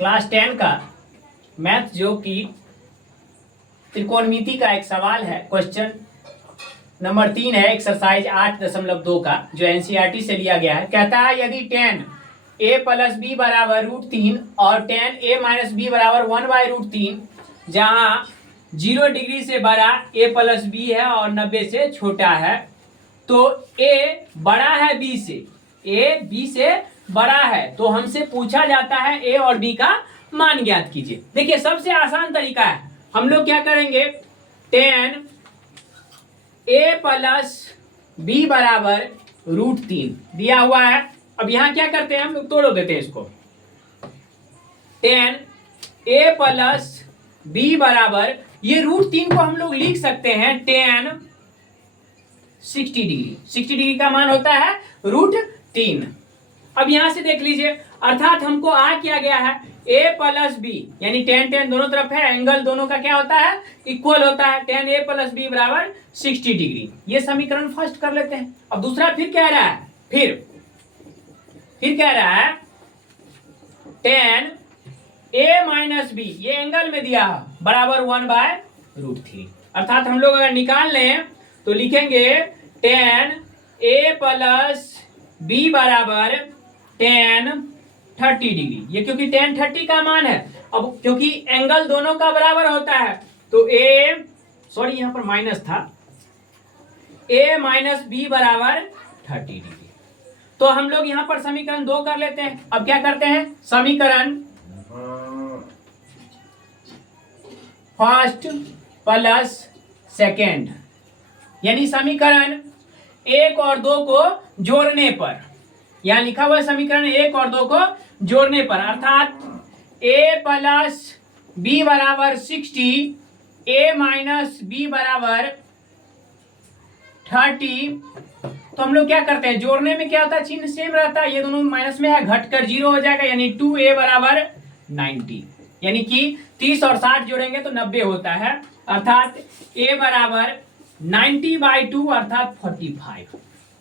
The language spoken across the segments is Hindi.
क्लास 10 का मैथ जो कि त्रिकोणमिति का एक सवाल है। क्वेश्चन नंबर 3 है, एक्सरसाइज 8.2 का, जो एनसीईआरटी से लिया गया है। कहता है यदि tan a प्लस बी बराबर √3 और tan a माइनस बी बराबर 1/√3, जहाँ 0 डिग्री से बड़ा a प्लस बी है और 90 से छोटा है, तो a बड़ा है b से, a b से बड़ा है, तो हमसे पूछा जाता है a और b का मान ज्ञात कीजिए। देखिए सबसे आसान तरीका है, हम लोग क्या करेंगे, tan a प्लस बी बराबर √3 दिया हुआ है। अब यहां क्या करते हैं, हम लोग तोड़ देते हैं इसको। tan a प्लस बी बराबर, ये √3 को हम लोग लिख सकते हैं tan 60 डिग्री। 60 डिग्री का मान होता है √3। अब यहां से देख लीजिए, अर्थात हमको आ किया गया है a प्लस बी, यानी tan दोनों तरफ है, एंगल दोनों का क्या होता है, इक्वल होता है। tan a प्लस बी बराबर 60 डिग्री। ये समीकरण फर्स्ट कर लेते हैं। अब दूसरा फिर कह रहा है, फिर कह रहा है tan a माइनस बी, ये एंगल में दिया है, बराबर 1/√3। अर्थात हम लोग अगर निकाल लें तो लिखेंगे tan a प्लस बी बराबर tan 30 डिग्री। ये क्योंकि tan 30 का मान है, अब क्योंकि एंगल दोनों का बराबर होता है तो यहाँ पर माइनस था, a माइनस बी बराबर 30 डिग्री। तो हम लोग यहाँ पर समीकरण 2 कर लेते हैं। अब क्या करते हैं, समीकरण फर्स्ट प्लस सेकेंड, यानी समीकरण 1 और 2 को जोड़ने पर, यहां लिखा हुआ समीकरण 1 और 2 को जोड़ने पर, अर्थात a प्लस बी बराबर 60, a माइनस बी बराबर 30। तो हम लोग क्या करते हैं, जोड़ने में क्या होता है, चिन्ह सेम रहता है, ये दोनों माइनस में है, घटकर 0 हो जाएगा, यानी 2a बराबर 90, यानी कि 30 और 60 जोड़ेंगे तो 90 होता है। अर्थात a बराबर 90/2 अर्थात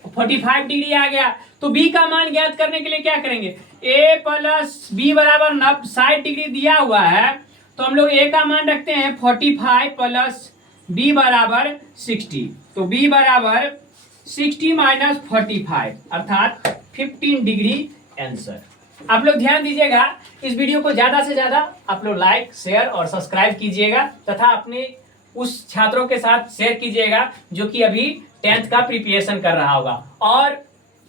45 डिग्री आ गया। तो b का मान ज्ञात करने के लिए क्या करेंगे, a प्लस बी बराबर 60 डिग्री दिया हुआ है, तो हम लोग a का मान रखते हैं 45 प्लस b बराबर 60। तो b बराबर 60 माइनस 45 अर्थात 15 डिग्री आंसर। आप लोग ध्यान दीजिएगा, इस वीडियो को ज्यादा से ज्यादा आप लोग लाइक, शेयर और सब्सक्राइब कीजिएगा, तथा अपने उस छात्रों के साथ शेयर कीजिएगा जो कि अभी 10th का प्रिपरेशन कर रहा होगा। और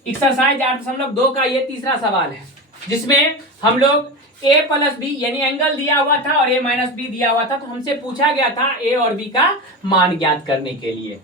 एक्सरसाइज 8.2 का ये तीसरा सवाल है, जिसमें हम लोग a प्लस बी, यानी एंगल दिया हुआ था और a माइनस बी दिया हुआ था, तो हमसे पूछा गया था a और b का मान ज्ञात करने के लिए।